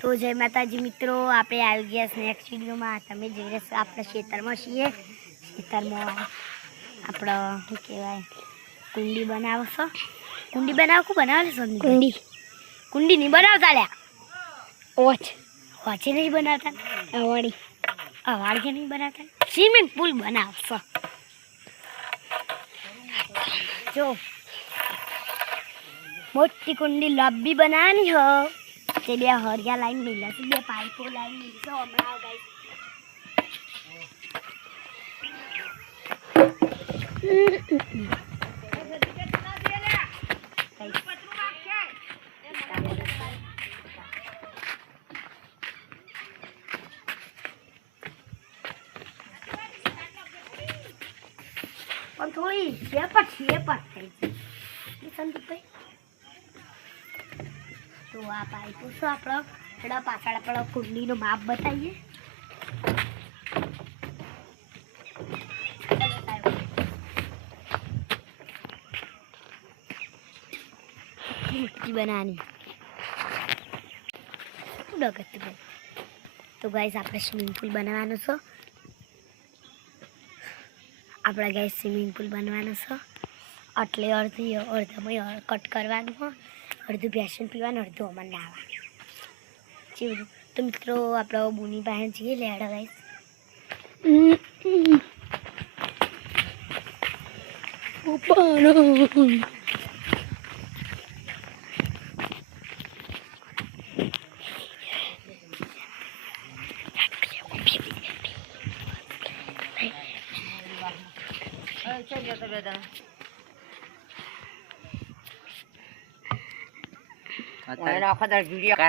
તો જય માતાજી મિત્રો, આપણે આવી ગયા નેક્સ્ટ વિડીયોમાં. તમે જોઈ રહ્યા આપણે ખેતરમાં છીએ. ખેતરમાં આપણે શું કહેવાય કુંડી બનાવશો. કુંડી બનાવ શું બનાવે છે? કુંડી નહીં બનાવતા લ્યા. ઓછે નહીં બનાવતા. અવાડી નહીં બનાવતા. સ્વિમિંગ પુલ બનાવશો. જો મોટી કુંડી લંબી બનાવવાની હો. તે બે હરિયા લાઈન મિલા છે, બે પાઇપો લાઈન મિલશે હમણાં ગાઈસ. પણ થોડી શેપટ થઈ છે સંદીપભાઈ. તો આ પાઇપો શું આપણો એડા પાછળ આપણો કુંડીનું માપ બતાવીએ. મૂર્તિ બનાવવાની તો ગાઈસ આપણે સ્વિમિંગ પુલ બનાવવાનું છે. આપણા ગાઈસ સ્વિમિંગ પુલ બનવાનું છે. એટલે અડધામાં કટ કરવાનું હોય, અડધું બેસન પીવાનું, અડધું અમર નાવાનું. જેવું તો મિત્રો આપણે બુની પાસે જઈએ લેડા ગાઈસ.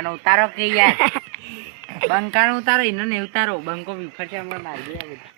ઉતારો કે યાર બંકાનો ઉતારો, એને ને ઉતારો બંકો વિફર છે હમણાં મારી ગયા બધા.